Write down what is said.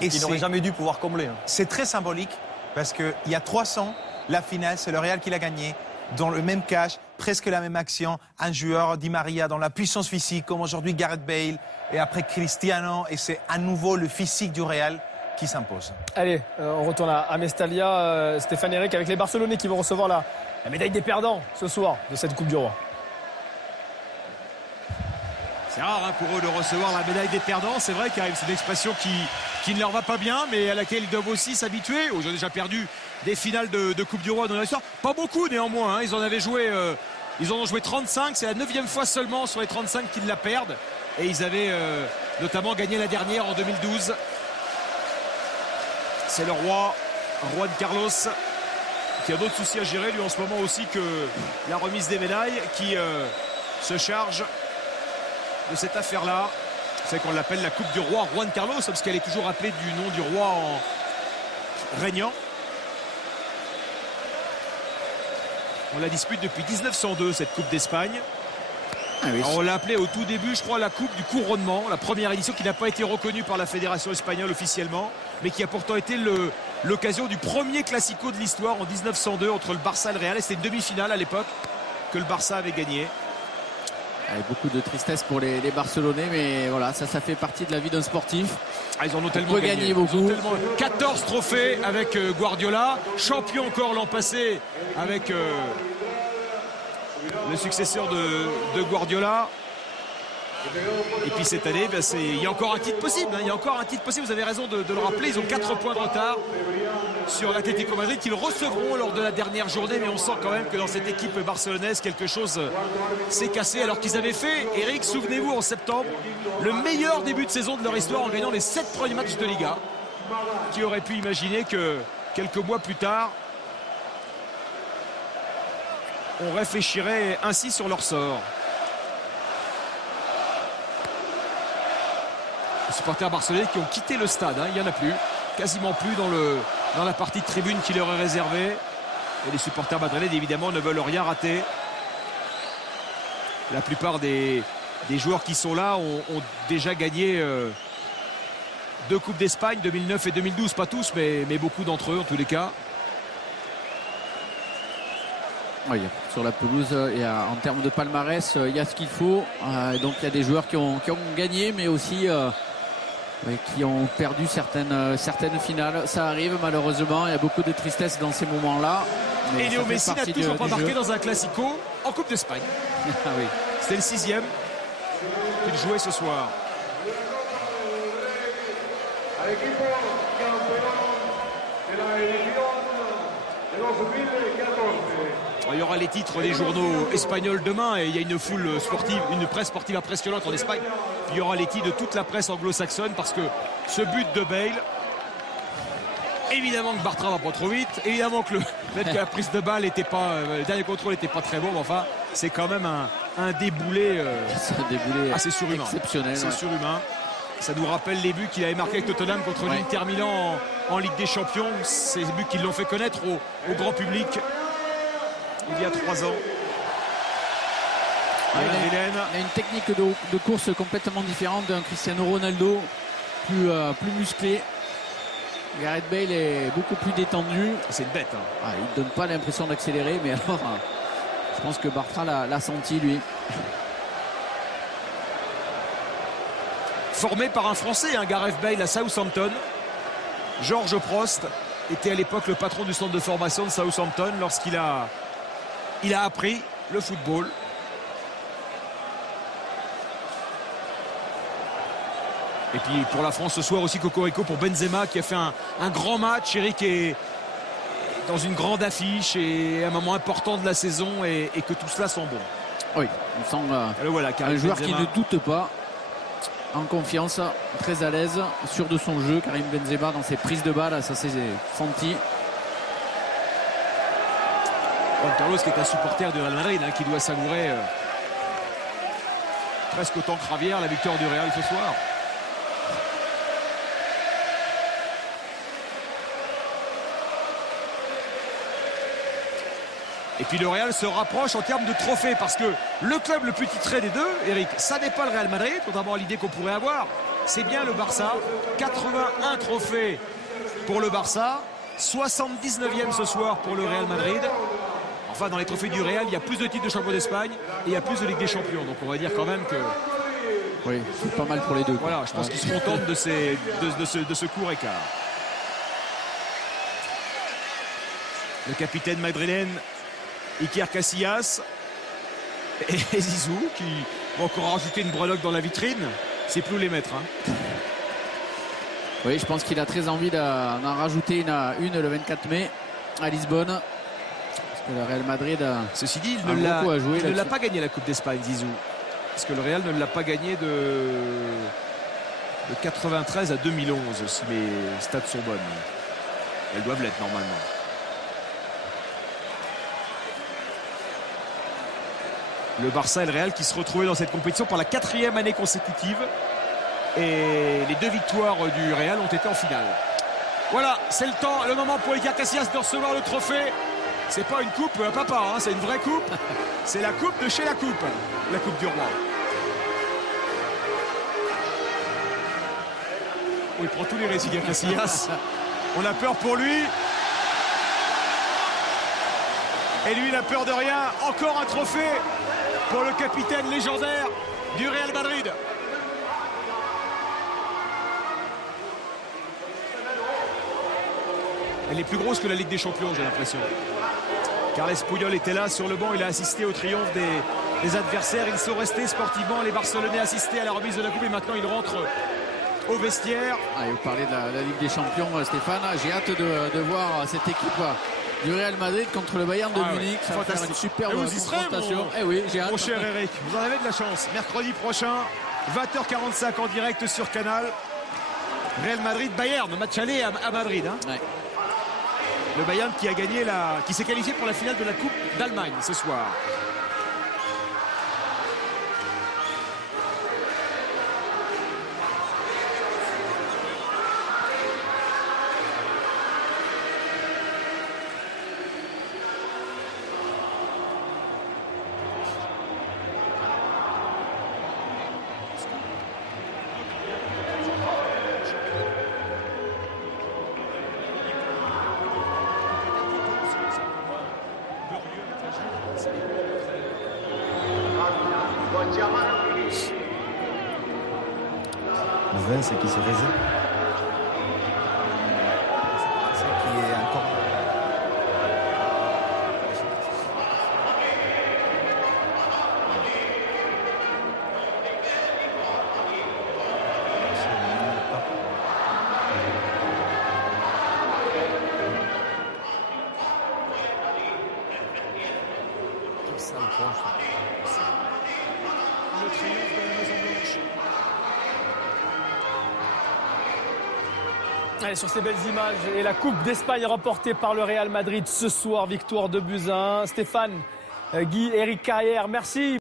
Qui n'aurait jamais dû pouvoir combler. C'est très symbolique parce qu'il y a 300, la finale, c'est le Real qui l'a gagné. Dans le même cash, presque la même action, un joueur, Di Maria, dans la puissance physique, comme aujourd'hui Gareth Bale, et après Cristiano, et c'est à nouveau le physique du Real qui s'impose. Allez, on retourne à Mestalla, Stéphane Eric, avec les Barcelonais qui vont recevoir la médaille des perdants ce soir de cette Coupe du Roi. C'est rare pour eux de recevoir la médaille des perdants. C'est vrai qu'il c'est une expression qui ne leur va pas bien, mais à laquelle ils doivent aussi s'habituer. Ils ont déjà perdu des finales de Coupe du Roi dans l'histoire. Pas beaucoup néanmoins. Ils en avaient joué, ils en ont joué 35. C'est la 9e fois seulement sur les 35 qu'ils la perdent. Et ils avaient notamment gagné la dernière en 2012. C'est le roi, Juan Carlos, qui a d'autres soucis à gérer lui en ce moment aussi que la remise des médailles, qui se charge de cette affaire-là. C'est qu'on l'appelle la Coupe du Roi Juan Carlos, parce qu'elle est toujours appelée du nom du roi en régnant. On la dispute depuis 1902, cette Coupe d'Espagne. Ah oui. On l'a appelée au tout début, je crois, la Coupe du Couronnement, la première édition qui n'a pas été reconnue par la Fédération espagnole officiellement, mais qui a pourtant été l'occasion du premier classico de l'histoire en 1902 entre le Barça et le Real. C'était une demi-finale à l'époque que le Barça avait gagné. Avec beaucoup de tristesse pour les Barcelonais, mais voilà, ça fait partie de la vie d'un sportif. Ils en ont tellement gagné beaucoup. 14 trophées avec Guardiola, champion encore l'an passé avec le successeur de Guardiola. Et puis cette année, il y a encore un titre possible. Il y a encore un titre possible, vous avez raison de le rappeler. Ils ont 4 points de retard sur l'Atlético Madrid qu'ils recevront lors de la dernière journée. Mais on sent quand même que dans cette équipe barcelonaise, quelque chose s'est cassé. Alors qu'ils avaient fait, Eric, souvenez-vous, en septembre, le meilleur début de saison de leur histoire en gagnant les 7 premiers matchs de Liga. Qui aurait pu imaginer que quelques mois plus tard, on réfléchirait ainsi sur leur sort. Les supporters barcelonais qui ont quitté le stade, il n'y en a plus, quasiment plus dans la partie de tribune qui leur est réservée. Et les supporters madrilènes évidemment ne veulent rien rater. La plupart des joueurs qui sont là ont déjà gagné 2 Coupes d'Espagne, 2009 et 2012, pas tous, mais beaucoup d'entre eux en tous les cas. Oui, sur la pelouse, en termes de palmarès, il y a ce qu'il faut. Donc il y a des joueurs qui ont gagné, mais aussi qui ont perdu certaines finales. Ça arrive malheureusement, il y a beaucoup de tristesse dans ces moments-là. Et Léo Messi n'a toujours pas marqué dans un classico en Coupe d'Espagne. Ah oui. C'était le 6e qu'il jouait ce soir. Il y aura les titres des journaux espagnols demain et il y a une foule sportive, une presse sportive impressionnante en Espagne. Il y aura les titres de toute la presse anglo-saxonne parce que ce but de Bale, évidemment que Bartra va pas trop vite, évidemment que peut-être que la prise de balle n'était pas, le dernier contrôle n'était pas très bon, mais enfin c'est quand même un déboulé, assez surhumain. Exceptionnel. C'est surhumain. Ça nous rappelle les buts qu'il avait marqués avec Tottenham contre l'Inter Milan en Ligue des Champions. Ces buts qui l'ont fait connaître au grand public il y a 3 ans. Il a une technique de course complètement différente d'un Cristiano Ronaldo, plus musclé. Gareth Bale est beaucoup plus détendu. C'est une bête. Il ne donne pas l'impression d'accélérer, mais alors je pense que Bartra l'a senti lui. Formé par un Français, Gareth Bale à Southampton. Georges Prost était à l'époque le patron du centre de formation de Southampton lorsqu'il a appris le football. Et puis pour la France ce soir aussi, cocorico pour Benzema qui a fait un grand match. Eric est dans une grande affiche et un moment important de la saison et que tout cela sent bon. Oui, on sent un joueur Benzema qui ne doute pas, en confiance, très à l'aise, sûr de son jeu. Karim Benzema dans ses prises de balle, ça s'est senti. Juan Carlos qui est un supporter du Real Madrid, qui doit savourer presque autant que Javier la victoire du Real ce soir. Et puis le Real se rapproche en termes de trophées parce que le club le plus titré des deux, Eric, ça n'est pas le Real Madrid, contrairement à l'idée qu'on pourrait avoir. c'est bien le Barça. 81 trophées pour le Barça. 79e ce soir pour le Real Madrid. Enfin, dans les trophées du Real, il y a plus de titres de champion d'Espagne et il y a plus de Ligue des Champions. Donc on va dire quand même que... Oui, c'est pas mal pour les deux. Voilà, je pense qu'ils se contentent de ce court écart. Le capitaine madrilène Iker Casillas et Zizou qui vont encore rajouter une breloque dans la vitrine. C'est plus où les mettre. Hein. Oui, je pense qu'il a très envie d'en rajouter une le 24 mai à Lisbonne. Parce que le Real Madrid ceci dit, il ne l'a pas gagné la Coupe d'Espagne, Zizou. Parce que le Real ne l'a pas gagné de 93 à 2011, si mes stats sont bonnes. Elles doivent l'être normalement. Le Barça et le Real qui se retrouvaient dans cette compétition pour la 4e année consécutive. Et les 2 victoires du Real ont été en finale. Voilà, c'est le moment pour Iker Casillas de recevoir le trophée. C'est pas une coupe à papa, hein, c'est une vraie coupe. C'est la coupe de chez la coupe du roi. Oh, il prend tous les risques, Iker Casillas. On a peur pour lui. Et lui, il n'a peur de rien. Encore un trophée pour le capitaine légendaire du Real Madrid. Elle est plus grosse que la Ligue des Champions, j'ai l'impression. Carles Puyol était là sur le banc, il a assisté au triomphe des adversaires. Ils sont restés sportivement, les Barcelonais assistaient à la remise de la coupe et maintenant ils rentrent au vestiaire. Vous parlez de la Ligue des Champions, Stéphane. J'ai hâte de voir cette équipe du Real Madrid contre le Bayern de Munich. Ça va faire une superbe confrontation. Oui, j'ai hâte. Mon cher Eric, vous en avez de la chance. Mercredi prochain, 20h45 en direct sur Canal. Real Madrid-Bayern, match aller à Madrid. Hein. Ouais. Le Bayern qui s'est qualifié pour la finale de la Coupe d'Allemagne ce soir. Le vin, c'est qui se réserve. C'est qui est encore. Le triomphe de la Maison Blanche. Allez, sur ces belles images et la Coupe d'Espagne remportée par le Real Madrid ce soir, victoire de buts à 1. Stéphane, Guy, Eric Carrière, merci.